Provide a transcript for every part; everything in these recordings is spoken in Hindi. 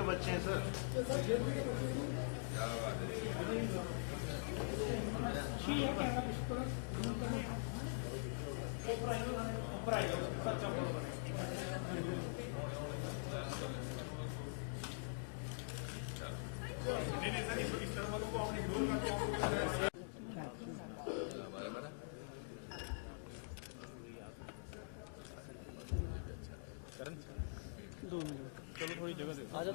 के बच्चे हैं सर। चलो थोड़ी जगह दे आ जाओ।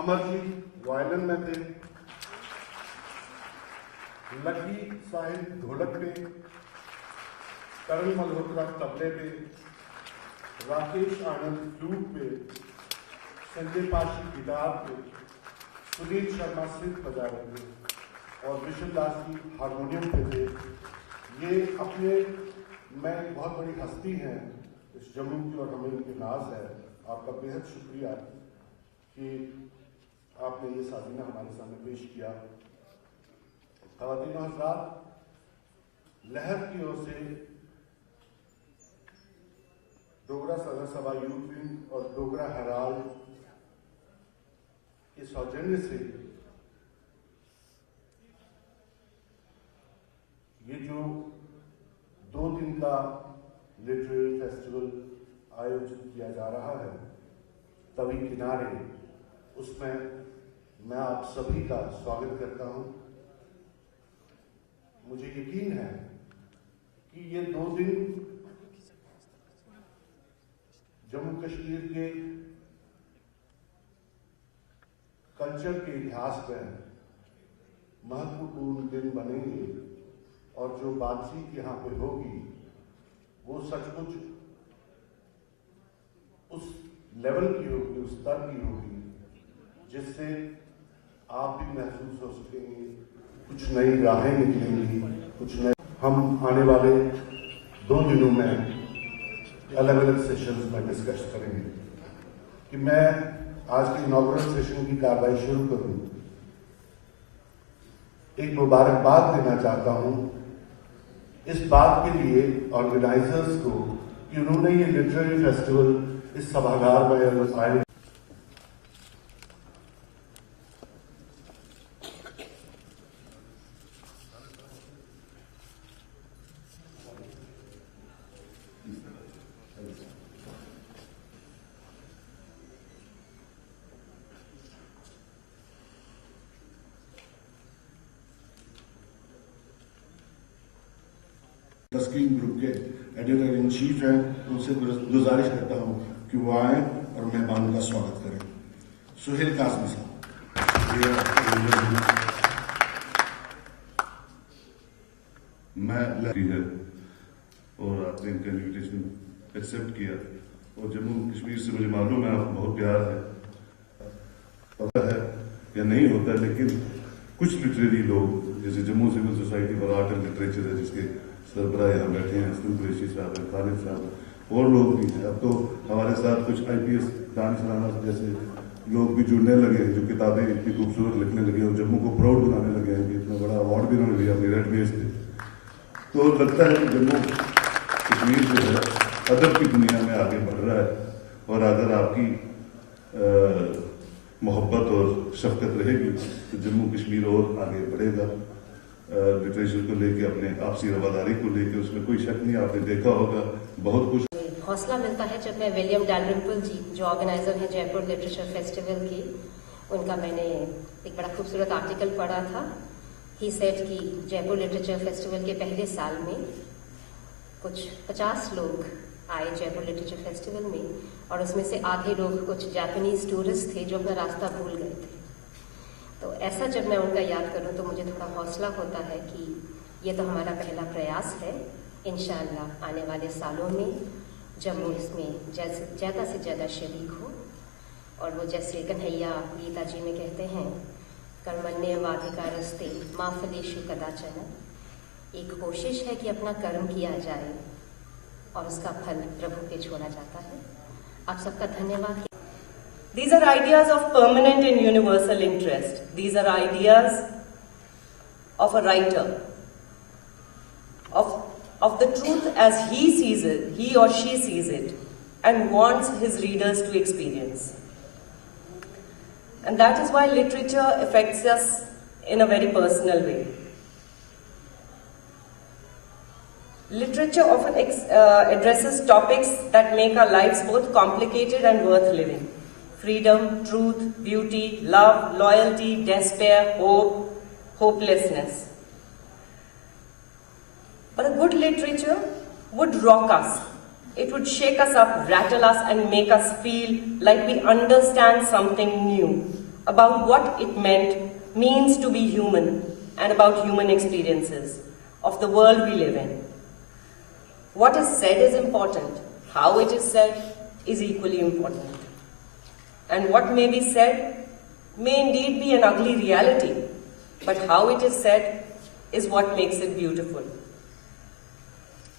अमरजीत वायलिन में थे, लकी साहिल ढोलक पे, करण मल्होत्रा तबले पे, राकेश आनंद फ्लूट पे, संजय पाशी गिटार पे, सुनील शर्मा सिंध बजा रहे थे और विशल दास जी हारमोनियम पे थे। ये अपने में बहुत बड़ी हस्ती हैं इस जम्मू की और हमें उनके नाज है। आपका बेहद शुक्रिया कि आपने ये साजीना हमारे सामने पेश किया। ख़वातीन और हज़रात, लहर की ओर से डोगरा सदर सभा यूथ विंग और डोगरा हेराल्ड के सौजन्य से ये जो 2 दिन का लिटरेरी फेस्टिवल आयोजित किया जा रहा है तवी किनारे, उसमें मैं आप सभी का स्वागत करता हूं। मुझे यकीन है कि ये 2 दिन जम्मू कश्मीर के कल्चर के इतिहास में महत्वपूर्ण दिन बनेंगे और जो बातचीत यहाँ पे होगी वो सचमुच उस लेवल की होगी, उस स्तर की होगी जिससे आप भी महसूस हो सकेंगे कुछ नई राहें निकलेंगी, कुछ नए। हम आने वाले 2 दिनों में अलग अलग सेशंस में डिस्कस करेंगे कि मैं आज के इनॉग्रेशन सेशन की कार्रवाई शुरू करूं। एक मुबारकबाद देना चाहता हूं इस बात के लिए ऑर्गेनाइजर्स को कि उन्होंने ये लिटरेरी फेस्टिवल इस सभागार में आयोजित। तस्कीन ग्रुप के एडिटर इन चीफ हैं, उनसे गुजारिश करता हूं कि वो आए और मेहमानों का स्वागत करें। सुहेल कासमी साहब, मैं लकी है और आपने इनका इन्विटेशन एक्सेप्ट किया और जम्मू कश्मीर से मुझे मालूम है आपको बहुत प्यार है। पता है या नहीं होता, लेकिन कुछ लिटरेरी लोग, जैसे Jammu civil society for art and literature है, जिसके सरबराह यहाँ बैठे हैं, हसन कुरैशी साहब हैं, खालिद साहब, और लोग भी हैं। अब तो हमारे साथ कुछ IPS दानिश राणा जैसे लोग भी जुड़ने लगे हैं, जो किताबें इतनी खूबसूरत लिखने लगे और जम्मू को प्राउड बनाने लगे हैं कि इतना बड़ा अवार्ड भी उन्होंने लिया मेरिट बेस पे। तो लगता है कि जम्मू कश्मीर जो है अदब की दुनिया में आगे बढ़ रहा है, और अगर आपकी मोहब्बत और शफकत रहेगी तो जम्मू कश्मीर और आगे बढ़ेगा। लिटरेचर को लेके, अपने आपसी रवादारी को लेके, उसमें कोई शक नहीं। आपने देखा होगा बहुत कुछ हौसला मिलता है जब मैं विलियम डैलरिम्पल जी, जो ऑर्गेनाइजर हैं जयपुर लिटरेचर फेस्टिवल की, उनका मैंने एक बड़ा खूबसूरत आर्टिकल पढ़ा था। ही सेड कि जयपुर लिटरेचर फेस्टिवल के पहले साल में कुछ 50 लोग आए जयपुर लिटरेचर फेस्टिवल में, और उसमें से आधे लोग कुछ जापानीज टूरिस्ट थे जो अपना रास्ता भूल गए थे। तो ऐसा जब मैं उनका याद करूं तो मुझे थोड़ा हौसला होता है कि ये तो हमारा पहला प्रयास है। इंशाअल्लाह आने वाले सालों में जम्मू इसमें ज़्यादा से ज़्यादा शरीक हो, और वो जैसे कन्हैया गीता जी में कहते हैं, कर्मण्य वाधिकारस्ते मा फलेषु कदाचन, एक कोशिश है कि अपना कर्म किया जाए और उसका फल प्रभु पे छोड़ा जाता है। आप सबका धन्यवाद। These are ideas of permanent and universal interest. These are ideas of a writer, of the truth as he sees it, he or she sees it, and wants his readers to experience. And that is why literature affects us in a very personal way. Literature often addresses topics that make our lives both complicated and worth living. Freedom, truth, beauty, love, loyalty, despair, hope, hopelessness. But a good literature would rock us. It would shake us up, rattle us, and make us feel like we understand something new about what it means to be human, and about human experiences of the world we live in. What is said is important. How it is said is equally important. And what may be said may indeed be an ugly reality, but how it is said is what makes it beautiful.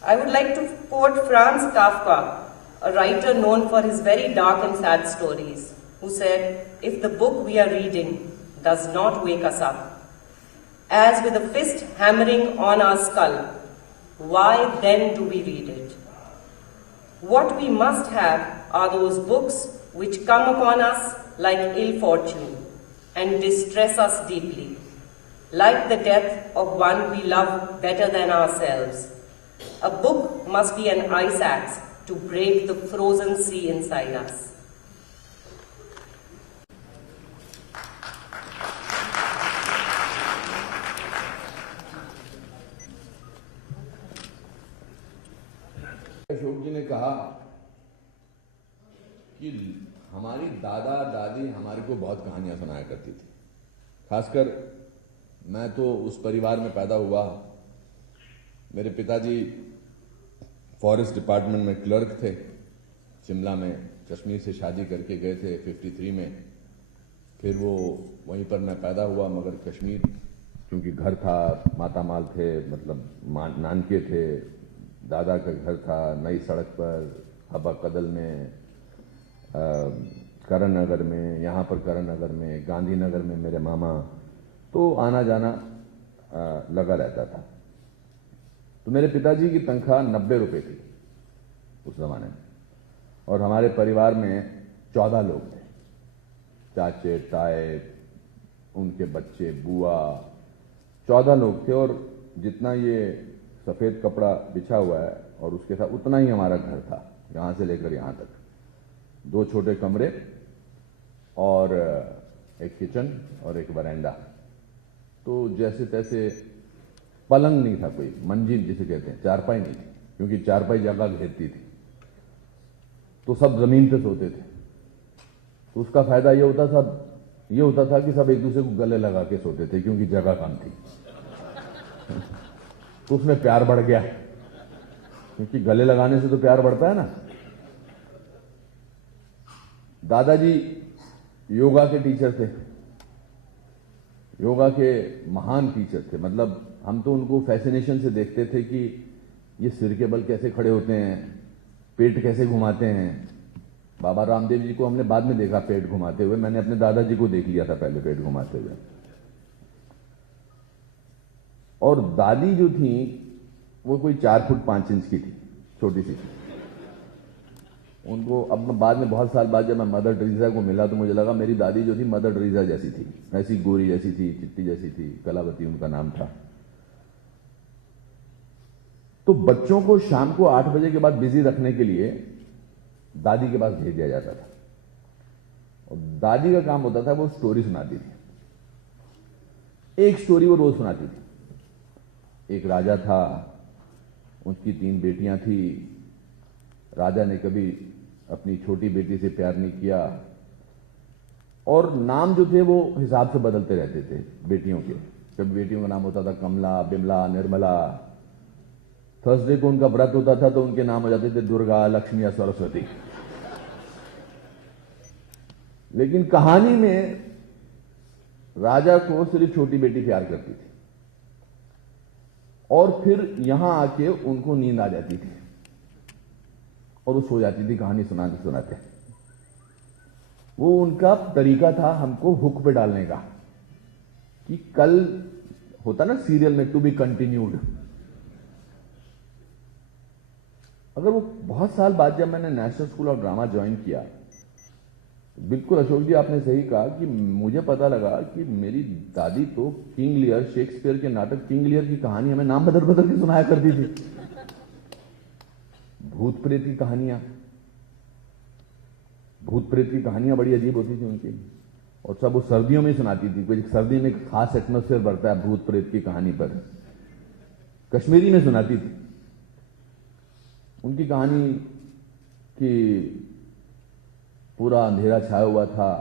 I would like to quote Franz Kafka, a writer known for his very dark and sad stories, who said, "If the book we are reading does not wake us up, as with a fist hammering on our skull, why then do we read it? What we must have are those books which come upon us like ill fortune and distress us deeply, like the death of one we love better than ourselves. A book must be an ice axe to break the frozen sea inside us." Ashok जी ने कहा कि हमारी दादा दादी हमारे को बहुत कहानियां सुनाया करती थी। खासकर मैं तो उस परिवार में पैदा हुआ। मेरे पिताजी फॉरेस्ट डिपार्टमेंट में क्लर्क थे, शिमला में कश्मीर से शादी करके गए थे 53 में। फिर वो वहीं पर मैं पैदा हुआ, मगर कश्मीर क्योंकि घर था, मातामाल थे, मतलब नानके थे, दादा का घर था नई सड़क पर, हबा कदल में, करण नगर में, यहाँ पर करण नगर में, गांधीनगर में मेरे मामा, तो आना जाना लगा रहता था। तो मेरे पिताजी की तनख्वाह 90 रुपये थी उस जमाने में, और हमारे परिवार में 14 लोग थे, चाचे, ताए, उनके बच्चे, बुआ, 14 लोग थे। और जितना ये सफेद कपड़ा बिछा हुआ है और उसके साथ उतना ही हमारा घर था, यहां से लेकर यहां तक। 2 छोटे कमरे और एक किचन और एक वरांडा। तो जैसे तैसे पलंग नहीं था, कोई मंजिल जिसे कहते हैं, चारपाई नहीं थी, क्योंकि चारपाई जगह घेरती थी, तो सब जमीन पे सोते थे। तो उसका फायदा ये होता था कि सब एक दूसरे को गले लगा के सोते थे, क्योंकि जगह कम थी। तो उसमें प्यार बढ़ गया, क्योंकि गले लगाने से तो प्यार बढ़ता है ना। दादाजी योगा के टीचर थे, योगा के महान टीचर थे। मतलब हम तो उनको फैसिनेशन से देखते थे कि ये सिर के बल कैसे खड़े होते हैं, पेट कैसे घुमाते हैं। बाबा रामदेव जी को हमने बाद में देखा पेट घुमाते हुए, मैंने अपने दादाजी को देख लिया था पहले पेट घुमाते हुए। और दादी जो थी वो कोई 4 फुट 5 इंच की थी, छोटी सी थी। उनको अब बाद में बहुत साल बाद जब मैं मदर टेरेसा को मिला तो मुझे लगा मेरी दादी जो थी मदर टेरेसा जैसी थी, ऐसी गोरी जैसी थी, चिट्टी जैसी थी, कलावती उनका नाम था। तो बच्चों को शाम को 8 बजे के बाद बिजी रखने के लिए दादी के पास भेज दिया जाता था और दादी का काम होता था वो स्टोरी सुनाती थी। एक स्टोरी वो रोज सुनाती थी। एक राजा था, उसकी 3 बेटियां थी। राजा ने कभी अपनी छोटी बेटी से प्यार नहीं किया और नाम जो थे वो हिसाब से बदलते रहते थे बेटियों के। कभी बेटियों का नाम होता था कमला, बिमला, निर्मला। थर्सडे को उनका व्रत होता था तो उनके नाम हो जाते थे दुर्गा, लक्ष्मी या सरस्वती। लेकिन कहानी में राजा को सिर्फ छोटी बेटी प्यार करती थी और फिर यहां आके उनको नींद आ जाती थी और वो सो जाती थी कहानी सुनाते सुनाते। वो उनका तरीका था हमको हुक पे डालने का कि कल होता ना सीरियल में टू बी कंटिन्यूड। अगर वो बहुत साल बाद जब मैंने national school of drama join किया, बिल्कुल अशोक जी आपने सही कहा कि मुझे पता लगा कि मेरी दादी तो किंग लियर, शेक्सपियर के नाटक किंग लियर की कहानी हमें नाम बदल बदल के सुनाया करती थी। भूत प्रेत की कहानियां, भूत प्रेत की कहानियां बड़ी अजीब होती थी उनकी और सब वो सर्दियों में सुनाती थी। कोई सर्दी में खास एटमोस्फेयर बढ़ता है भूत प्रेत की कहानी पर, कश्मीरी में सुनाती थी। उनकी कहानी कि पूरा अंधेरा छाया हुआ था,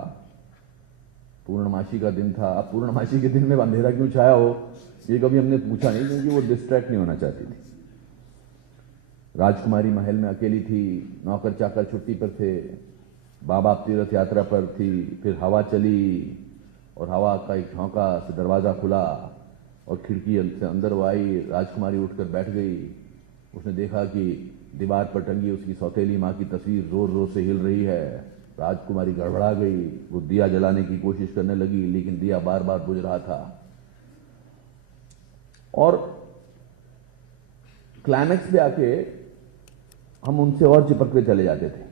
पूर्णमासी का दिन था। अब पूर्णमासी के दिन में अंधेरा क्यों छाया हो ये कभी हमने पूछा नहीं, क्योंकि वो डिस्ट्रैक्ट नहीं होना चाहती थी। राजकुमारी महल में अकेली थी, नौकर चाकर छुट्टी पर थे, बाबा तीर्थ यात्रा पर थी। फिर हवा चली और हवा का एक झोंका से दरवाजा खुला और खिड़की से अंदर वो आई। राजकुमारी उठकर बैठ गई। उसने देखा कि दीवार पर टंगी उसकी सौतेली मां की तस्वीर जोर जोर से हिल रही है। राजकुमारी गड़बड़ा गई। वो दिया जलाने की कोशिश करने लगी लेकिन दिया बार बार बुझ रहा था। और क्लाइमैक्स पे आके हम उनसे और चिपकते चले जाते थे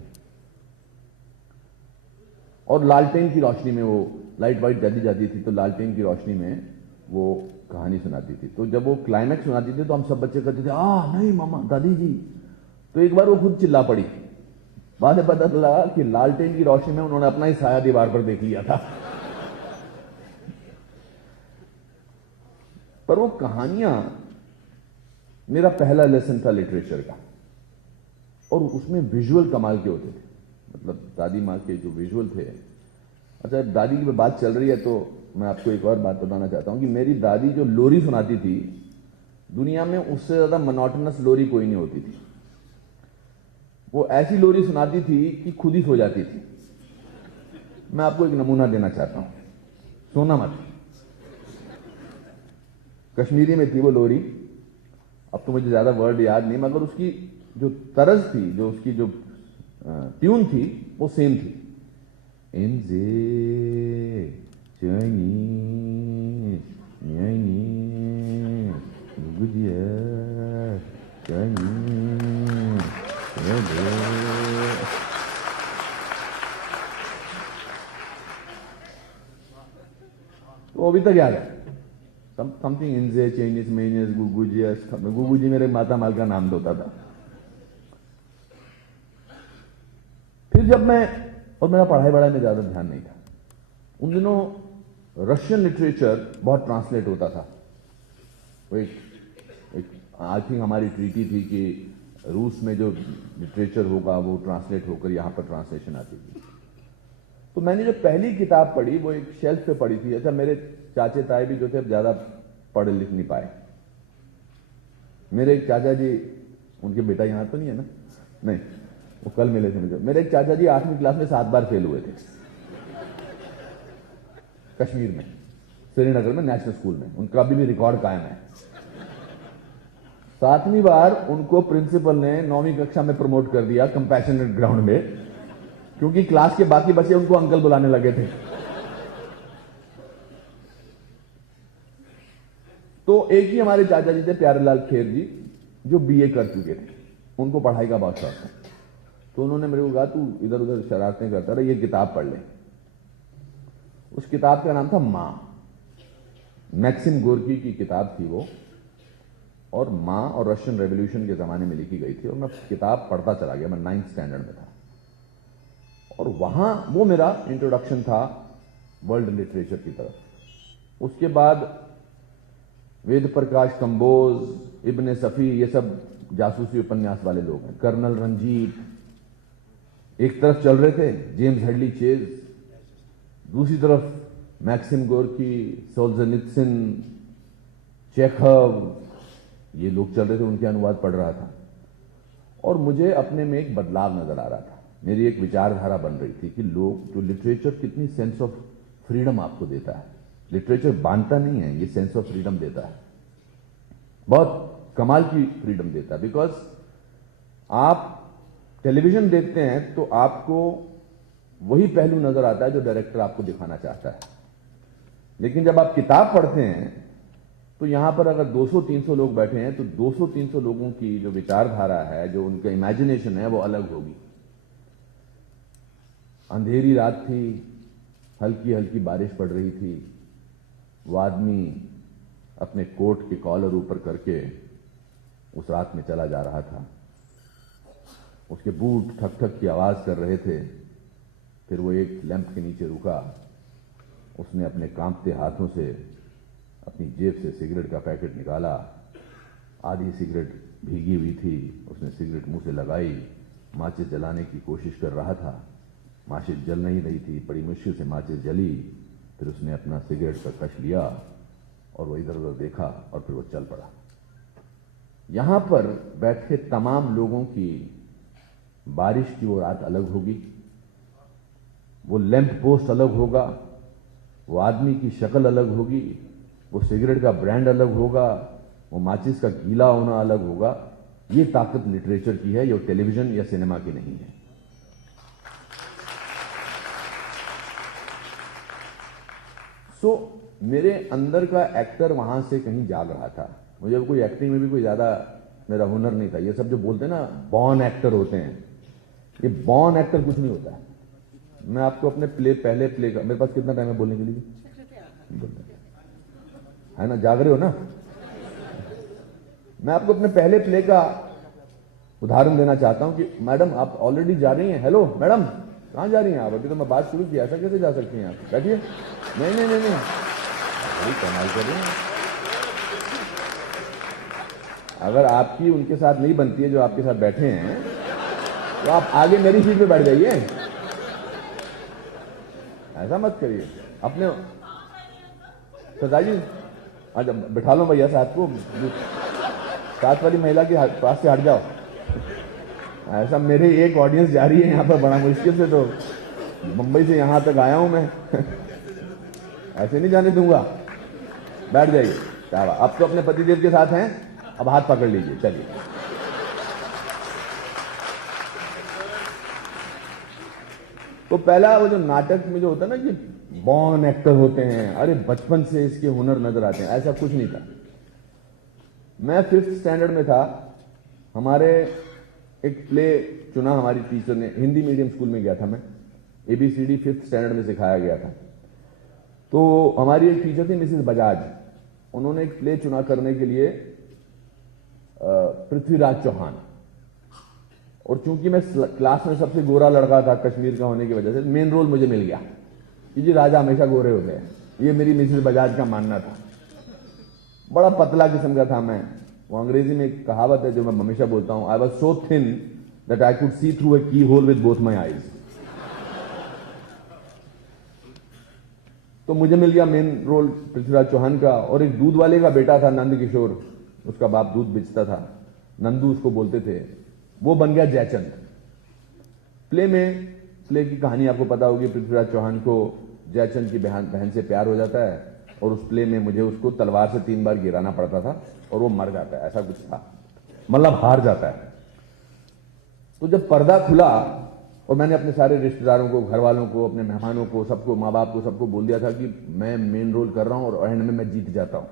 और लालटेन की रोशनी में, वो लाइट वाइट जली जाती थी तो लालटेन की रोशनी में वो कहानी सुनाती थी। तो जब वो क्लाइमैक्स सुनाती थी तो हम सब बच्चे कहते थे नहीं मामा, दादी जी। तो एक बार वो खुद चिल्ला पड़ी। बाद में पता चला कि लालटेन की रोशनी में उन्होंने अपना ही साया दीवार पर देख लिया था। पर वो कहानियां मेरा पहला लेसन था लिटरेचर का और उसमें विजुअल कमाल के होते थे। मतलब दादी माँ के जो विजुअल थे। अच्छा, दादी की बात चल रही है तो मैं आपको एक और बात बताना चाहता हूं कि मेरी दादी जो लोरी सुनाती थी, दुनिया में उससे ज्यादा मोनोटोनस लोरी कोई नहीं होती थी। वो ऐसी लोरी सुनाती थी कि खुद ही सो जाती थी। मैं आपको एक नमूना देना चाहता हूं, सोना मत। कश्मीरी में थी वो लोरी। अब तो मुझे ज्यादा वर्ड याद नहीं, मगर उसकी जो तरज थी, जो उसकी जो ट्यून थी वो सेम थी। इनजे चाइनीज न्यानी गुजिया चाइनीज। तो अभी तक याद है समथिंग इनजे चाइनीज मेनीज गुगुजिया। गुगुजी मेरे माता माल का नाम होता था। फिर जब मैं, और मेरा पढ़ाई वढ़ाई में ज्यादा ध्यान नहीं था उन दिनों, रशियन लिटरेचर बहुत ट्रांसलेट होता था। वो एक आई थिंक हमारी ट्रीटी थी कि रूस में जो लिटरेचर होगा वो ट्रांसलेट होकर यहां पर ट्रांसलेशन आती थी। तो मैंने जो पहली किताब पढ़ी वो एक शेल्फ पे पढ़ी थी। अच्छा, मेरे चाचे ताए भी जो थे ज्यादा पढ़ लिख नहीं पाए। मेरे एक चाचा जी, उनके बेटा यहां तो नहीं है ना, नहीं, वो कल मिले थे मुझे। मेरे एक चाचा जी 8वीं क्लास में 7 बार फेल हुए थे कश्मीर में। श्रीनगर में नेशनल स्कूल में, उनका अभी भी रिकॉर्ड कायम है। 7वीं बार उनको प्रिंसिपल ने 9वीं कक्षा में प्रमोट कर दिया कंपैशनेट ग्राउंड में, क्योंकि क्लास के बाकी बच्चे उनको अंकल बुलाने लगे थे। तो एक ही हमारे चाचा जी थे, प्यारेलाल खेर जी, जो बीए कर चुके थे, उनको पढ़ाई का बहुत शौक था। तो उन्होंने मेरे को कहा, तू इधर उधर शरारतें करता रहा, ये किताब पढ़ ले। उस किताब का नाम था मां, मैक्सिम गोर्की की किताब थी वो, और मां और रशियन रेवोल्यूशन के जमाने में लिखी गई थी। और मैं किताब पढ़ता चला गया, मैं 9th स्टैंडर्ड में था, और वहां वो मेरा इंट्रोडक्शन था वर्ल्ड लिटरेचर की तरफ। उसके बाद वेद प्रकाश कंबोज, इब्ने सफी, ये सब जासूसी उपन्यास वाले लोग हैं। कर्नल रंजीत एक तरफ चल रहे थे, जेम्स हेडली चेज, दूसरी तरफ मैक्सिम गोर्की, सोल्जेनित्सिन, चेखव, ये लोग चल रहे थे, उनके अनुवाद पढ़ रहा था। और मुझे अपने में एक बदलाव नजर आ रहा था, मेरी एक विचारधारा बन रही थी कि लोग, जो लिटरेचर कितनी सेंस ऑफ फ्रीडम आपको देता है। लिटरेचर बांधता नहीं है, ये सेंस ऑफ फ्रीडम देता है, बहुत कमाल की फ्रीडम देता है। बिकॉज आप टेलीविजन देखते हैं तो आपको वही पहलू नजर आता है जो डायरेक्टर आपको दिखाना चाहता है, लेकिन जब आप किताब पढ़ते हैं तो यहां पर अगर 200-300 लोग बैठे हैं तो 200-300 लोगों की जो विचारधारा है, जो उनका इमेजिनेशन है, वो अलग होगी। अंधेरी रात थी, हल्की हल्की बारिश पड़ रही थी, वो आदमी अपने कोट के कॉलर ऊपर करके उस रात में चला जा रहा था। उसके बूट ठक ठक की आवाज कर रहे थे। फिर वो एक लैंप के नीचे रुका, उसने अपने कांपते हाथों से अपनी जेब से सिगरेट का पैकेट निकाला। आधी सिगरेट भीगी हुई थी, उसने सिगरेट मुंह से लगाई, माचिस जलाने की कोशिश कर रहा था, माचिस जल नहीं रही थी, बड़ी मुश्किल से माचिस जली। फिर उसने अपना सिगरेट का कश लिया और वो इधर उधर देखा और फिर वो चल पड़ा। यहां पर बैठे तमाम लोगों की बारिश की वो रात अलग होगी, वो लैंप पोस्ट अलग होगा, वो आदमी की शक्ल अलग होगी, वो सिगरेट का ब्रांड अलग होगा, वो माचिस का गीला होना अलग होगा। ये ताकत लिटरेचर की है, ये टेलीविजन या सिनेमा की नहीं है। मेरे अंदर का एक्टर वहां से कहीं जाग रहा था। मुझे कोई एक्टिंग में भी कोई ज्यादा मेरा हुनर नहीं था। ये सब जो बोलते हैं ना बॉर्न एक्टर होते हैं, ये बॉर्न एक्टर कुछ नहीं होता है। मैं आपको अपने पहले प्ले का, मेरे पास कितना टाइम है बोलने के लिए? है ना, जाग रहे हो ना? मैं आपको अपने पहले प्ले का उदाहरण देना चाहता हूं कि मैडम आप ऑलरेडी जा रही हैं। हेलो मैडम, कहां जा रही हैं आप? अभी तो मैं बात शुरू की, ऐसा कैसे जा सकती हैं आप? बैठिए। नहीं नहीं नहीं नहीं, बड़ी कमाल कर रही हैं। अगर आपकी उनके साथ नहीं बनती है जो आपके साथ बैठे हैं, तो आप आगे मेरी सीट पे बैठ जाइए। ऐसा मत करिए अपने। सरदार जी अच्छा बिठा लो भैया साथ को, साथ वाली महिला के पास से हट जाओ। ऐसा मेरे एक ऑडियंस जा रही है यहां पर, बड़ा मुश्किल से, तो मुंबई से यहां तक आया हूं मैं। ऐसे नहीं जाने दूंगा। बैठ जाइए। क्या बात, अब तो अपने पतिदेव के साथ हैं, अब हाथ पकड़ लीजिए, चलिए। तो पहला वो जो नाटक में जो होता है ना कि बॉर्न एक्टर होते हैं, अरे बचपन से इसके हुनर नजर आते हैं, ऐसा कुछ नहीं था। मैं 5th स्टैंडर्ड में था, हमारे एक प्ले चुना हमारी टीचर ने। हिंदी मीडियम स्कूल में गया था मैं, ABCD 5th स्टैंडर्ड में सिखाया गया था। तो हमारी एक टीचर थी मिसेस बजाज, उन्होंने एक प्ले चुना करने के लिए पृथ्वीराज चौहान। और चूंकि मैं क्लास में सबसे गोरा लड़का था कश्मीर का होने की वजह से, मेन रोल मुझे मिल गया कि जी राजा हमेशा गोरे होते हैं, ये मेरी मिसेस बजाज का मानना था। बड़ा पतला किस्म का था मैं। वो अंग्रेजी में एक कहावत है जो मैं हमेशा बोलता हूं, I was so thin that I could see through a keyhole with both my eyes. तो मुझे मिल गया मेन रोल पृथ्वीराज चौहान का। और एक दूध वाले का बेटा था नंद किशोर, उसका बाप दूध बेचता था, नंदू उसको बोलते थे, वो बन गया जयचंद। प्ले की कहानी आपको पता होगी, पृथ्वीराज चौहान को जयचंद की बहन से प्यार हो जाता है और उस प्ले में मुझे उसको तलवार से 3 बार गिराना पड़ता था और वो मर जाता है, ऐसा कुछ था, मतलब हार जाता है। तो जब पर्दा खुला और मैंने अपने सारे रिश्तेदारों को, घर वालों को, अपने मेहमानों को, सबको, माँ बाप को, सबको बोल दिया था कि मैं मेन रोल कर रहा हूं और एंड में मैं जीत जाता हूं,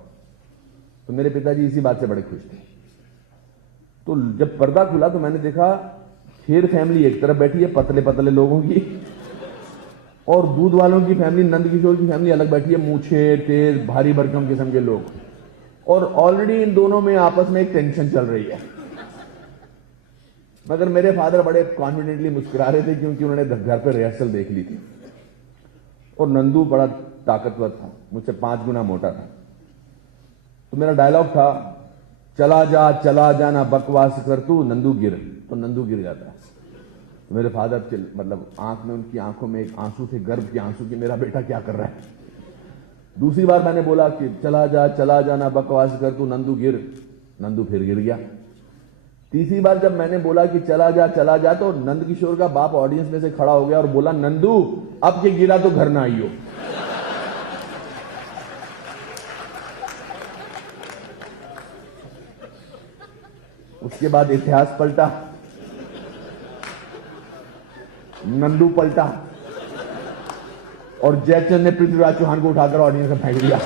तो मेरे पिताजी इसी बात से बड़े खुश थे। तो जब पर्दा खुला तो मैंने देखा खेर फैमिली एक तरफ बैठी है, पतले पतले लोगों की, और दूध वालों की फैमिली, नंदकिशोर की फैमिली अलग बैठी है, मूछे तेज भारी भरकम किस्म के लोग, और ऑलरेडी इन दोनों में आपस में एक टेंशन चल रही है। मगर मेरे फादर बड़े कॉन्फिडेंटली मुस्कुरा रहे थे क्योंकि उन्होंने घर पर रिहर्सल देख ली थी। और नंदू बड़ा ताकतवर था, मुझसे 5 गुना मोटा था। तो मेरा डायलॉग था, चला जा ना बकवास कर तू, नंदू गिर, तो नंदू गिर जाता है। तो मेरे फादर मतलब आंख में, उनकी आंखों में एक आंसू थे, गर्व के आंसू, कि मेरा बेटा क्या कर रहा है। दूसरी बार मैंने बोला कि चला जा ना बकवास कर तू, नंदू गिर, नंदू फिर गिर गया। तीसरी बार जब मैंने बोला कि चला जा, तो नंदकिशोर का बाप ऑडियंस में से खड़ा हो गया और बोला, नंदू अब के गिरा तो घर ना आइयो। उसके बाद इतिहास पलटा, नंदू पलटा और जयचंद ने पृथ्वीराज चौहान को उठाकर ऑडियंस में फेंक दिया।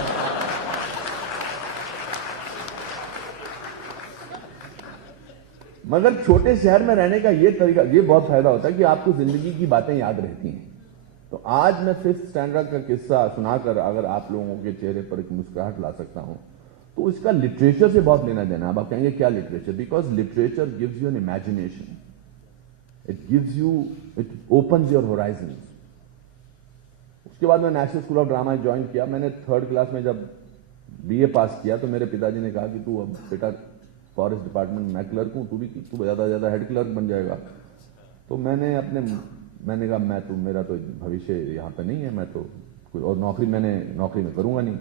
मगर छोटे शहर में रहने का ये तरीका, ये बहुत फायदा होता है कि आपको जिंदगी की बातें याद रहती हैं। तो आज मैं 5th स्टैंडर्ड का किस्सा सुनाकर अगर आप लोगों के चेहरे पर एक मुस्कुराहट ला सकता हूं, तो इसका लिटरेचर से बहुत लेना देना। अब आप कहेंगे क्या literature? Because literature gives you N imagination, it gives you, it opens your horizon. उसके बाद मैं national school of drama join किया। मैंने 3rd क्लास में जब BA पास किया तो मेरे पिताजी ने कहा कि तू अब बेटा फॉरेस्ट डिपार्टमेंट, मैं क्लर्क हूं, तू ज्यादा हेड क्लर्क बन जाएगा। तो मैंने कहा मेरा तो भविष्य यहां पे नहीं है, मैं तो कोई और नौकरी में करूंगा नहीं।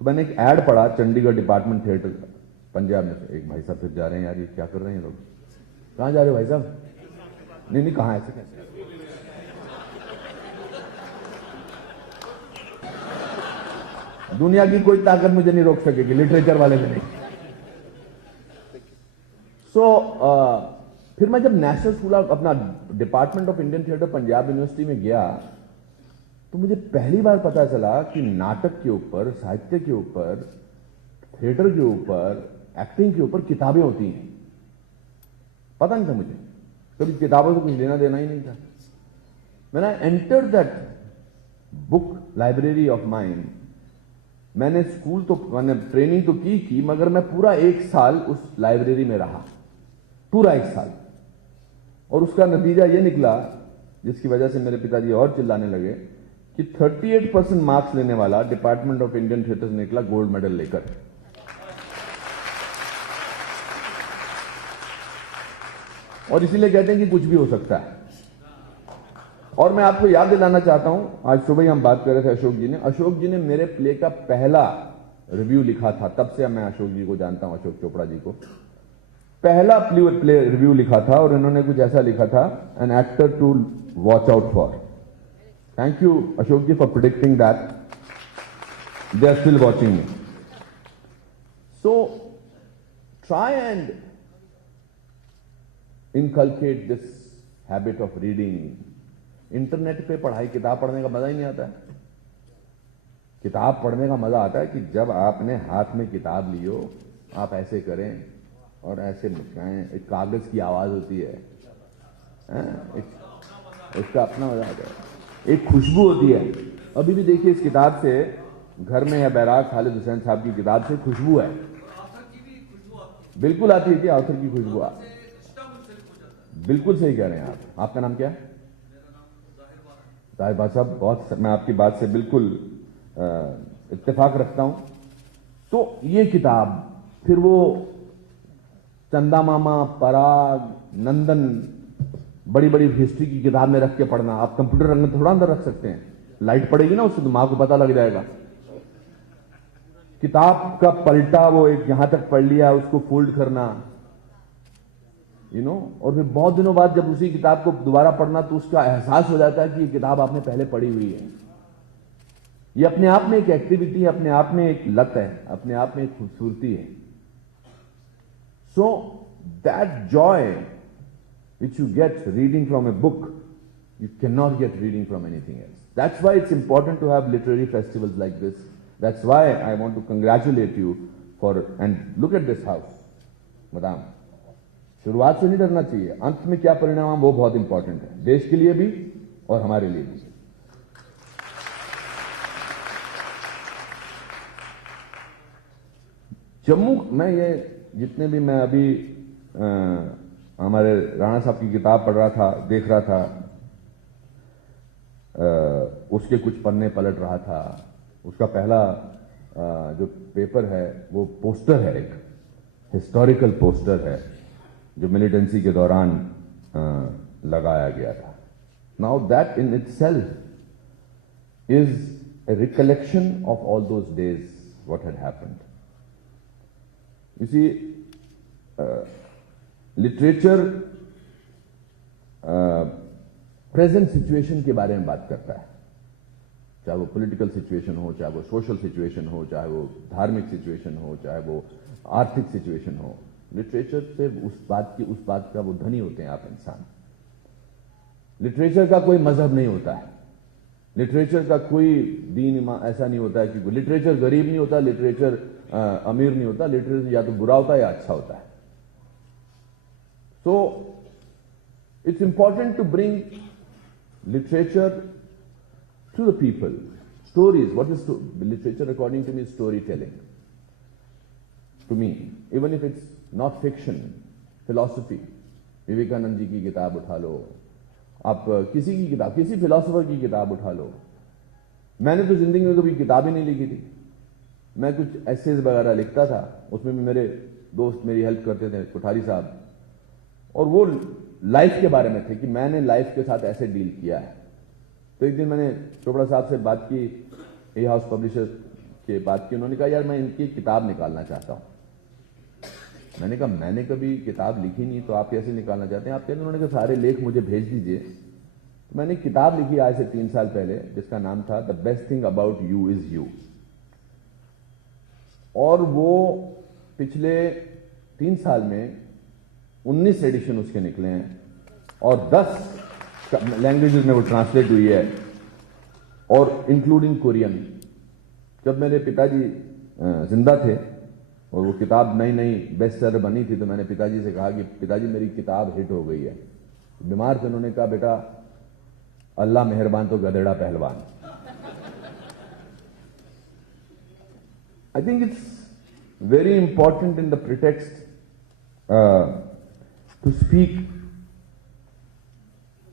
तो मैंने एक ऐड पढ़ा चंडीगढ़ डिपार्टमेंट थिएटर पंजाब में से, एक भाई साहब फिर जा रहे हैं, यार ये क्या कर रहे हैं लोग, कहां जा रहे हो भाई साहब? नहीं कहां, ऐसे कैसे? दुनिया की कोई ताकत मुझे नहीं रोक सकेगी, लिटरेचर वाले भी नहीं। फिर मैं जब नेशनल स्कूल ऑफ, अपना department of Indian theatre Punjab university में गया तो मुझे पहली बार पता चला कि नाटक के ऊपर, साहित्य के ऊपर, थिएटर के ऊपर, एक्टिंग के ऊपर किताबें होती हैं। पता नहीं था मुझे, कभी किताबों से कुछ लेना देना ही नहीं था। When I entered that book library of mine, मैंने ट्रेनिंग तो की, मगर मैं पूरा 1 साल उस लाइब्रेरी में रहा, पूरा 1 साल। और उसका नतीजा ये निकला, जिसकी वजह से मेरे पिताजी और चिल्लाने लगे, कि 38% मार्क्स लेने वाला डिपार्टमेंट ऑफ इंडियन थिएटर से निकला गोल्ड मेडल लेकर। और इसीलिए कहते हैं कि कुछ भी हो सकता है। और मैं आपको याद दिलाना चाहता हूं, आज सुबह ही हम बात कर रहे थे अशोक जी ने मेरे प्ले का पहला रिव्यू लिखा था। तब से मैं अशोक जी को जानता हूं, अशोक चोपड़ा जी को। पहला प्ले रिव्यू लिखा था और इन्होंने कुछ ऐसा लिखा था, an actor to watch out for. Thank you Ashok ji for predicting that, they are still watching me. So try and inculcate this habit of reading. Internet पे पढ़ाई, किताब पढ़ने का मजा ही नहीं आता है। किताब पढ़ने का मजा आता है कि जब आपने हाथ में किताब लियो, आप ऐसे करें और ऐसे मुस्काएं, एक कागज की आवाज होती है, इसका अपना मजा आता है, एक खुशबू होती है। अभी भी देखिए इस किताब से, घर में है बैराग खालिद हुसैन साहब की किताब से खुशबू है, बिल्कुल आती है कि ऑथर की खुशबू। बिल्कुल सही कह रहे हैं आप। आपका नाम क्या है? जाहिर बात साहब, बहुत मैं आपकी बात से बिल्कुल इत्तेफाक रखता हूं। तो ये किताब, फिर वो चंदा मामा, पराग, नंदन, बड़ी बड़ी हिस्ट्री की किताब में रख के पढ़ना। आप कंप्यूटर में थोड़ा अंदर रख सकते हैं, लाइट पड़ेगी ना, उससे दिमाग को पता लग जाएगा। किताब का पलटा, वो एक यहां तक पढ़ लिया, उसको फोल्ड करना, और फिर बहुत दिनों बाद जब उसी किताब को दोबारा पढ़ना तो उसका एहसास हो जाता है कि ये किताब आपने पहले पढ़ी हुई है। ये अपने आप में एक एक्टिविटी है, अपने आप में एक लत है, अपने आप में एक खूबसूरती है. So that Joy which you get reading from a book, you cannot get reading from anything else. That's why it's important to have literary festivals like this. That's why I want to congratulate you for, and look at this house. madam, शुरुआत से नहीं डरना चाहिए, अंत में क्या परिणाम वो बहुत इंपॉर्टेंट है, देश के लिए भी और हमारे लिए भी. जम्मू में ये जितने भी मैं अभी हमारे राणा साहब की किताब पढ़ रहा था, देख रहा था, उसके कुछ पन्ने पलट रहा था. उसका पहला जो पेपर है वो पोस्टर है, एक हिस्टोरिकल पोस्टर है जो मिलिटेंसी के दौरान लगाया गया था. Now that in itself is a recollection of all those days what had happened. You see, literature present situation के बारे में बात करता है, चाहे वो पॉलिटिकल सिचुएशन हो, चाहे वो सोशल सिचुएशन हो, चाहे वो धार्मिक सिचुएशन हो, चाहे वो आर्थिक सिचुएशन हो. लिटरेचर से उस बात का वो धनी होते हैं आप इंसान. लिटरेचर का कोई मजहब नहीं होता है, लिटरेचर का कोई दीन ऐसा नहीं होता है कि लिटरेचर गरीब नहीं होता, लिटरेचर अमीर नहीं होता. लिटरेचर या तो बुरा होता है या अच्छा होता है. So, it's important to bring literature to the people. Stories. What is literature? According to me, is storytelling. To me, even if it's not fiction, philosophy. Vivekananda ji की किताब उठा लो, आप किसी की किताब, किसी फिलोसोफर की किताब उठा लो. मैंने तो जिंदगी में कभी किताब ही नहीं लिखी थी. मैं कुछ एसेज वगैरह लिखता था, उसमें भी मेरे दोस्त मेरी हेल्प करते थे, कोठारी साहब, और वो लाइफ के बारे में थे कि मैंने लाइफ के साथ ऐसे डील किया है. तो एक दिन मैंने चोपड़ा साहब से बात की, ए हाउस पब्लिशर के बात की. उन्होंने कहा यार मैं इनकी किताब निकालना चाहता हूं. मैंने कहा मैंने कभी किताब लिखी नहीं, तो आप कैसे निकालना चाहते हैं? आप कहते, उन्होंने कहा सारे लेख मुझे भेज दीजिए. तो मैंने किताब लिखी आज से 3 साल पहले जिसका नाम था the best thing about you is you. और वो पिछले 3 साल में 19 एडिशन उसके निकले हैं और 10 लैंग्वेजेस में वो ट्रांसलेट हुई है, और इंक्लूडिंग कोरियन. जब मेरे पिताजी जिंदा थे और वो किताब नई नई बेस्ट सेलर बनी थी, तो मैंने पिताजी से कहा कि पिताजी मेरी किताब हिट हो गई है. बीमार थे, उन्होंने कहा बेटा अल्लाह मेहरबान तो गधेड़ा पहलवान. I think it's very important in the pretext to speak.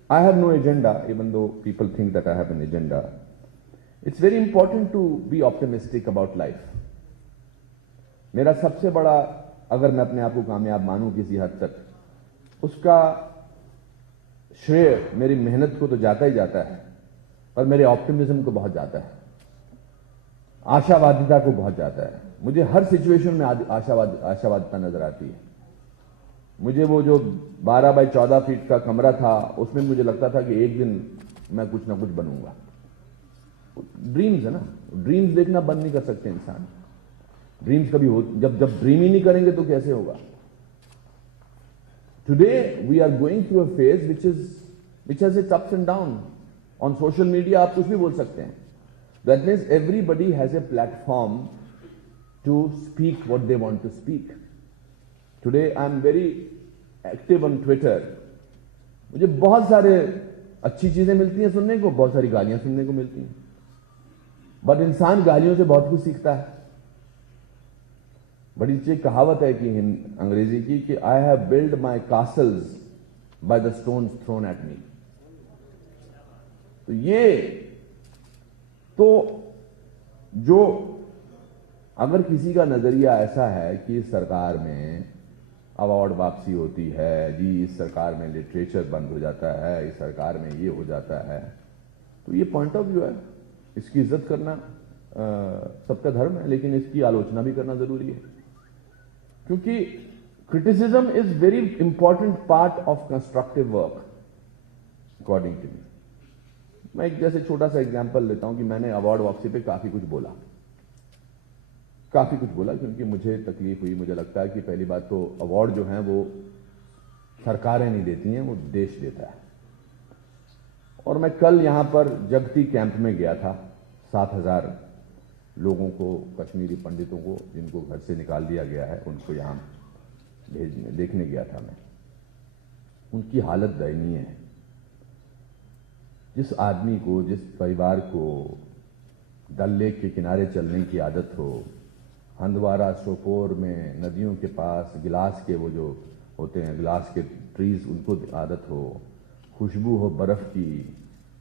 I have no agenda, even though people think that I have an agenda. It's very important to be optimistic about life. मेरा सबसे बड़ा, अगर मैं अपने आप को कामयाब मानूं किसी हद तक, उसका श्रेय मेरी मेहनत को तो जाता ही जाता है, पर मेरे ऑप्टिमिज्म को बहुत जाता है, आशावादिता को बहुत जाता है. मुझे हर सिचुएशन में आशावादिता नजर आती है. मुझे वो जो 12 बाय 14 फीट का कमरा था, उसमें मुझे लगता था कि एक दिन मैं कुछ ना कुछ बनूंगा. ड्रीम्स है ना, ड्रीम्स देखना बंद नहीं कर सकते इंसान. ड्रीम्स कभी हो, जब ड्रीम ही नहीं करेंगे तो कैसे होगा. Today we are going through a phase which has its ups and down. On social media आप कुछ भी बोल सकते हैं. That means everybody has a platform to speak what they want to speak. Today I am very active on Twitter. मुझे बहुत सारे अच्छी चीजें मिलती हैं सुनने को, बहुत सारी गालियां सुनने को मिलती हैं. बट इंसान गालियों से बहुत कुछ सीखता है. बड़ी अच्छी कहावत है कि अंग्रेजी की कि I have build my castles by the stones thrown at me. तो ये तो जो अगर किसी का नजरिया ऐसा है कि सरकार में अवार्ड वापसी होती है, जी इस सरकार में लिटरेचर बंद हो जाता है, इस सरकार में ये हो जाता है, तो ये पॉइंट ऑफ व्यू है. इसकी इज्जत करना सबका धर्म है, लेकिन इसकी आलोचना भी करना जरूरी है, क्योंकि criticism is very important part of constructive work according to me. मैं एक जैसे छोटा सा एग्जांपल लेता हूं कि मैंने अवार्ड वापसी पे काफी कुछ बोला क्योंकि मुझे तकलीफ हुई। मुझे लगता है कि पहली बात तो अवार्ड जो हैं वो सरकारें नहीं देती हैं, वो देश देता है। और मैं कल यहां पर जगती कैंप में गया था, 7,000 लोगों को, कश्मीरी पंडितों को जिनको घर से निकाल दिया गया है, उनको यहां देखने गया था मैं। उनकी हालत दयनीय है। जिस आदमी को, जिस परिवार को डल लेक के किनारे चलने की आदत हो, हंदवारा सोपोर में नदियों के पास गिलास के वो जो होते हैं, गिलास के ट्रीज, उनको आदत हो, खुशबू हो बर्फ की,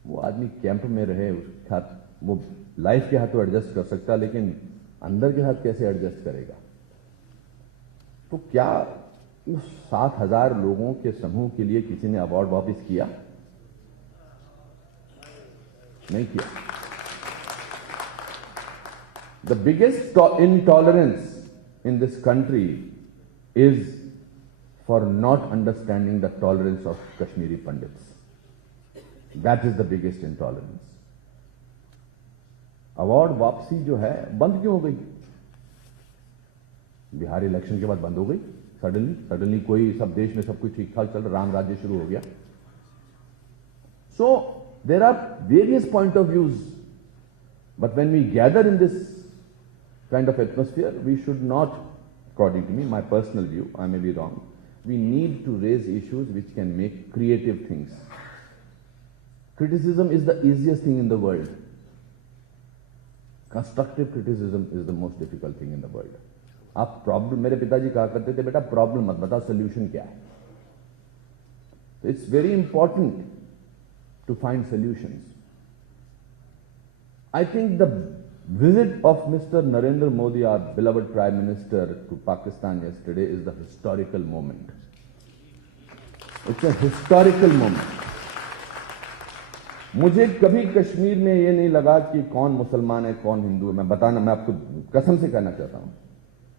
वो आदमी कैंप में रहे, उसके साथ वो लाइफ के हाथ तो एडजस्ट कर सकता, लेकिन अंदर के हाथ कैसे एडजस्ट करेगा? तो क्या उस 7,000 लोगों के समूह के लिए किसी ने अवार्ड वापस किया? नहीं किया। The biggest intolerance in this country is for not understanding the tolerance of Kashmiri Pandits. That is the biggest intolerance. Award वापसी जो है बंद क्यों हो गई? बिहार इलेक्शन के बाद बंद हो गई सडनली कोई, सब देश में सब कुछ ठीक ठाक चल रहा, राम राज्य शुरू हो गया। So there are various point of views, but when we gather in this kind of atmosphere, we should not, according to me, my personal view, I may be wrong, we need to raise issues which can make creative things. Criticism is the easiest thing in the world. Constructive criticism is the most difficult thing in the world. आप प्रॉब्लम, मेरे पिताजी कहा करते थे, बेटा प्रॉब्लम मत बताओ, सोल्यूशन क्या है। तो it's very important to find solutions. I think the visit of Mr. Narendra Modi, our beloved Prime Minister, to Pakistan yesterday is the historical moment. It's a historical moment. मुझे कभी कश्मीर में ये नहीं लगा कि कौन मुसलमान है, कौन हिंदू है। मैं आपको कसम से कहना चाहता हूं,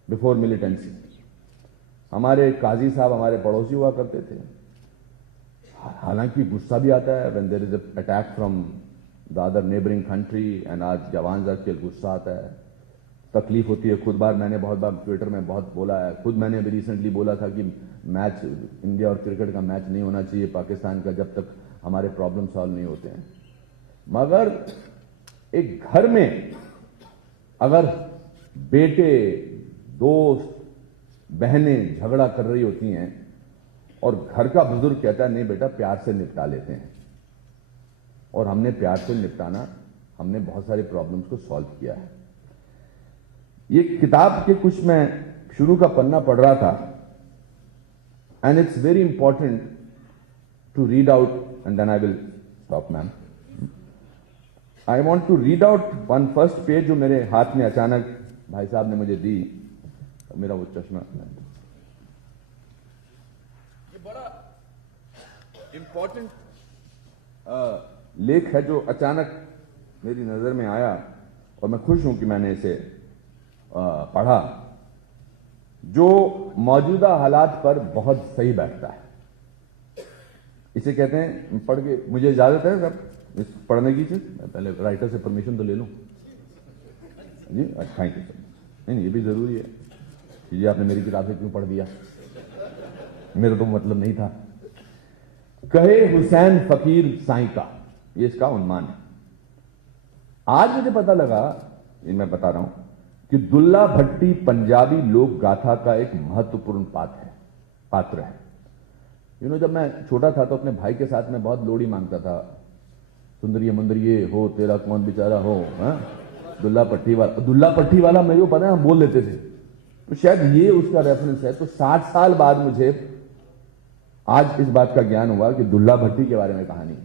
बिफोर मिलिटेंसी हमारे काजी साहब हमारे पड़ोसी हुआ करते थे। हालांकि गुस्सा भी आता है when there is an attack from the other neighboring country, and आज जवान के गुस्सा आता है, तकलीफ होती है। मैंने बहुत बार ट्विटर में बहुत बोला है, खुद मैंने अभी रिसेंटली बोला था कि मैच, इंडिया और क्रिकेट का मैच नहीं होना चाहिए पाकिस्तान का जब तक हमारे प्रॉब्लम सॉल्व नहीं होते हैं। मगर एक घर में अगर बेटे, दोस्त, बहनें झगड़ा कर रही होती हैं और घर का बुजुर्ग कहता है नहीं बेटा प्यार से निपटा लेते हैं, और हमने प्यार से निपटाना, हमने बहुत सारे प्रॉब्लम्स को सॉल्व किया है। ये किताब के कुछ मैं शुरू का पन्ना पढ़ रहा था, and it's very important to read out, and then I will stop ma'am. I want to read out one first page जो मेरे हाथ में अचानक भाई साहब ने मुझे दी, मेरा वो चश्मा। ये बड़ा इंपॉर्टेंट लेख है जो अचानक मेरी नजर में आया, और मैं खुश हूं कि मैंने इसे पढ़ा, जो मौजूदा हालात पर बहुत सही बैठता है। इसे कहते हैं, पढ़ के मुझे इजाजत है सर इस पढ़ने की चीज? मैं पहले राइटर से परमिशन तो ले लूं जी। Thank you sir. नहीं, ये भी जरूरी है कि जी आपने मेरी किताब से क्यों पढ़ दिया, मेरा तो मतलब नहीं था। कहे हुसैन फकीर साईं का, ये इसका उन्मान है। आज मुझे पता लगा, ये मैं बता रहा हूं, कि दुल्ला भट्टी पंजाबी लोक गाथा का एक महत्वपूर्ण पात्र है। जब मैं छोटा था तो अपने भाई के साथ में बहुत लोड़ी मांगता था, सुंदरिये मुंदरिये हो तेरा कौन बेचारा हो, दुल्ला पट्टी वाला मेरे को पता है, हम बोल लेते थे। तो शायद ये उसका रेफरेंस है। तो 60 साल बाद मुझे आज इस बात का ज्ञान हुआ कि दुल्ला भट्टी के बारे में कहानी।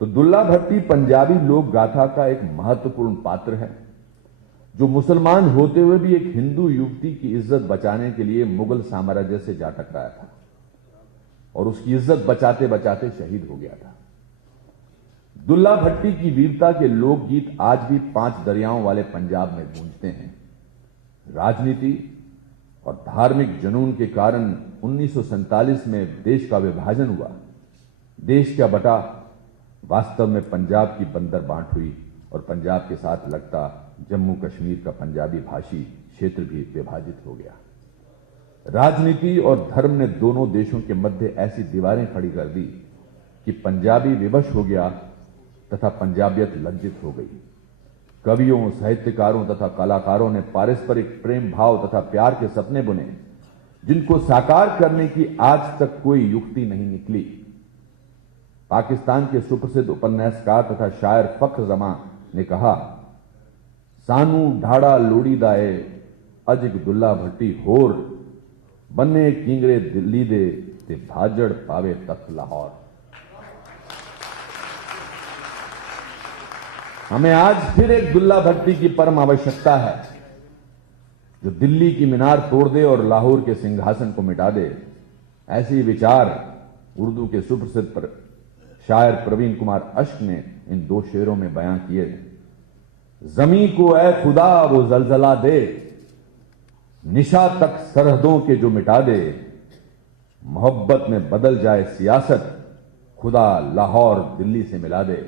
तो दुल्ला भट्टी पंजाबी लोक गाथा का एक महत्वपूर्ण पात्र है, जो मुसलमान होते हुए भी एक हिंदू युवती की इज्जत बचाने के लिए मुगल साम्राज्य से जा टकराया था, और उसकी इज्जत बचाते बचाते शहीद हो गया था। दुल्ला भट्टी की वीरता के लोकगीत आज भी 5 दरियाओं वाले पंजाब में गूंजते हैं। राजनीति और धार्मिक जुनून के कारण 1947 में देश का विभाजन हुआ। देश क्या बटा वास्तव में पंजाब की बंदर बांट हुई और पंजाब के साथ लगता जम्मू कश्मीर का पंजाबी भाषी क्षेत्र भी विभाजित हो गया। राजनीति और धर्म ने दोनों देशों के मध्य ऐसी दीवारें खड़ी कर दी कि पंजाबी विवश हो गया तथा पंजाबियत लज्जित हो गई। कवियों, साहित्यकारों तथा कलाकारों ने पारस्परिक प्रेम भाव तथा प्यार के सपने बुने, जिनको साकार करने की आज तक कोई युक्ति नहीं निकली। पाकिस्तान के सुप्रसिद्ध उपन्यासकार तथा शायर फख्र जमां ने कहा, सानू ढाड़ा लोड़ी दाए अजिग दुल्ला भट्टी होर, बन्ने किंगरे दिल्ली दे ते भाजड़ पावे तख्त लाहौर। हमें आज फिर एक दुल्ला भट्टी की परम आवश्यकता है, जो दिल्ली की मीनार तोड़ दे और लाहौर के सिंहासन को मिटा दे। ऐसे विचार उर्दू के सुप्रसिद्ध शायर प्रवीण कुमार अश्क ने इन दो शेरों में बयां किए। जमी को ए खुदा वो जलजला दे, निशा तक सरहदों के जो मिटा दे, मोहब्बत में बदल जाए सियासत, खुदा लाहौर दिल्ली से मिला दे।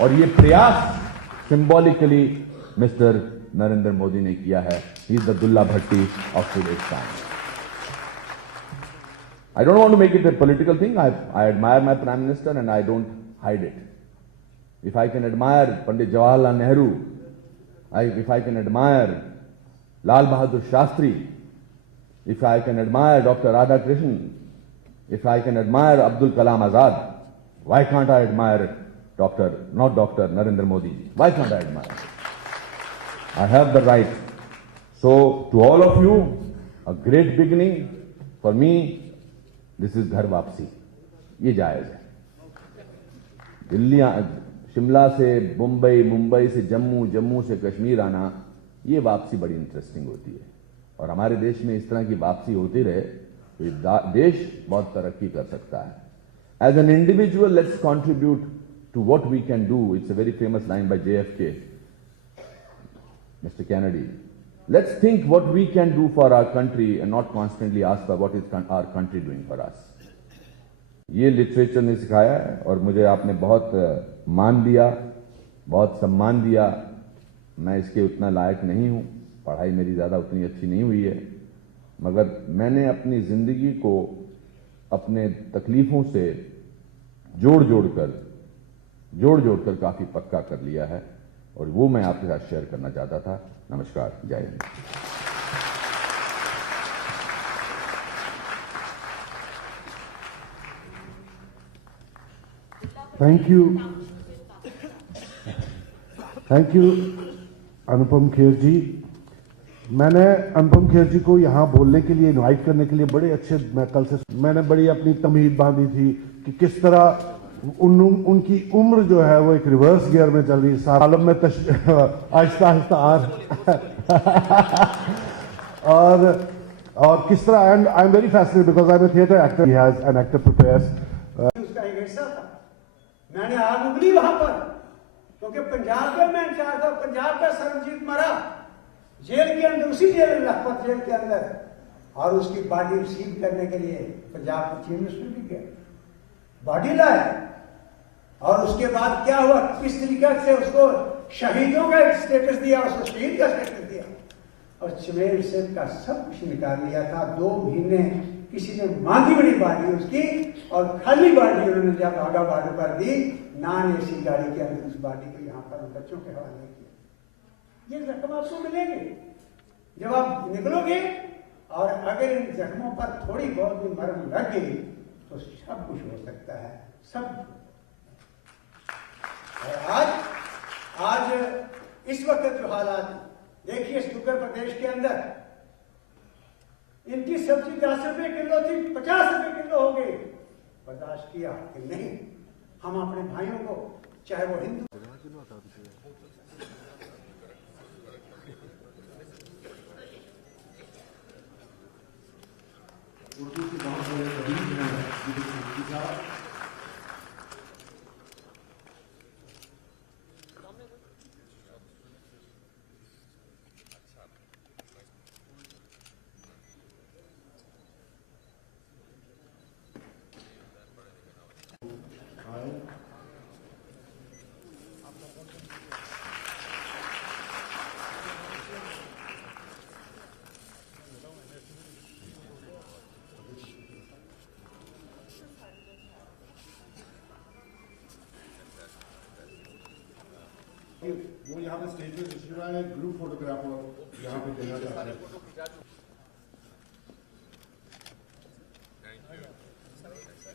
और ये प्रयास सिंबॉलिकली मिस्टर नरेंद्र मोदी ने किया है। He is the Dulla Bhatti of today's time. I don't want to make it a political thing. I admire my Prime Minister and I don't hide it. If I can admire Pandit Jawaharlal Nehru, if I can admire Lal Bahadur Shastri, if I can admire Dr. Radhakrishnan, if I can admire Abdul Kalam Azad, why can't I admire not Dr. Narendra Modi? Why can't I admire? I have the right. So, to all of you, a great beginning. For me, this is घर वापसी। ये जायज है। दिल्ली, शिमला से मुंबई, मुंबई से जम्मू, जम्मू से कश्मीर आना, ये वापसी बड़ी इंटरेस्टिंग होती है। और हमारे देश में इस तरह की वापसी होती रहे तो ये देश बहुत तरक्की कर सकता है। As an individual, let's contribute to what we can do. It's a very famous line by JFK, Mr. Kennedy. Let's think what we can do for our country and not constantly ask for what is our country doing for us. ये लिटरेचर ने सिखाया है और मुझे आपने बहुत मान दिया, बहुत सम्मान दिया। मैं इसके उतना लायक नहीं हूं, पढ़ाई मेरी ज्यादा उतनी अच्छी नहीं हुई है, मगर मैंने अपनी जिंदगी को अपने तकलीफों से जोड़ जोड़कर काफी पक्का कर लिया है और वो मैं आपके साथ शेयर करना चाहता था। नमस्कार, जय हिंद। थैंक यू अनुपम खेर जी। मैंने अनुपम खेर जी को यहाँ बोलने के लिए, इनवाइट करने के लिए बड़े अच्छे, मैंने बड़ी अपनी तमीद बांधी थी कि किस तरह उनकी उम्र जो है वो एक रिवर्स गियर में चल रही है। आलम में आहिस्ता आहिस्ता और किस तरह, and I am very fascinated because I am a theatre actor, he has an actor prepares. उसका एक हिस्सा था, मैंने आग उगली वहां पर, क्योंकि पंजाब का मैं इंचार्ज था। पंजाब का सरबजीत मरा जेल के अंदर, उसी जेल में लखपत जेल के अंदर, और उसकी बॉडी रिसीव करने के लिए पंजाब के चीफ मिनिस्टर भी गया, बॉडी लाया। और उसके बाद क्या हुआ, किस तरीके से उसको शहीदों का एक स्टेटस दिया, उसको शहीद का स्टेटस दिया, और चमेल सिंह का सब कुछ निकाल लिया था। 2 महीने किसी ने मांगी बड़ी बाड़ी उसकी, और खाली बाड़ी उन्होंने जब आगा बार्डर पर दी, नॉन AC गाड़ी के अंदर उस बाड़ी को यहाँ पर बच्चों के हवाले किया। ये जख्म आपको मिलेंगे जब आप निकलोगे, और अगर इन जख्मों पर थोड़ी बहुत भी मरहम लग गई तो सब कुछ हो सकता है, सब। और आज इस वक्त जो हालात देखिए, इस उत्तर प्रदेश के अंदर इनकी सब्जी 10 रुपए किलो थी, 50 रुपए किलो हो गई। बर्दाश्त किया कि नहीं, हम अपने भाइयों को, चाहे वो हिंदू उर्दू की बहुत बड़े कबीर हैं। हूँ। वो यहाँ पे स्टेज पे है, ग्रुप फोटोग्राफर यहाँ पे देना चाहते हैं।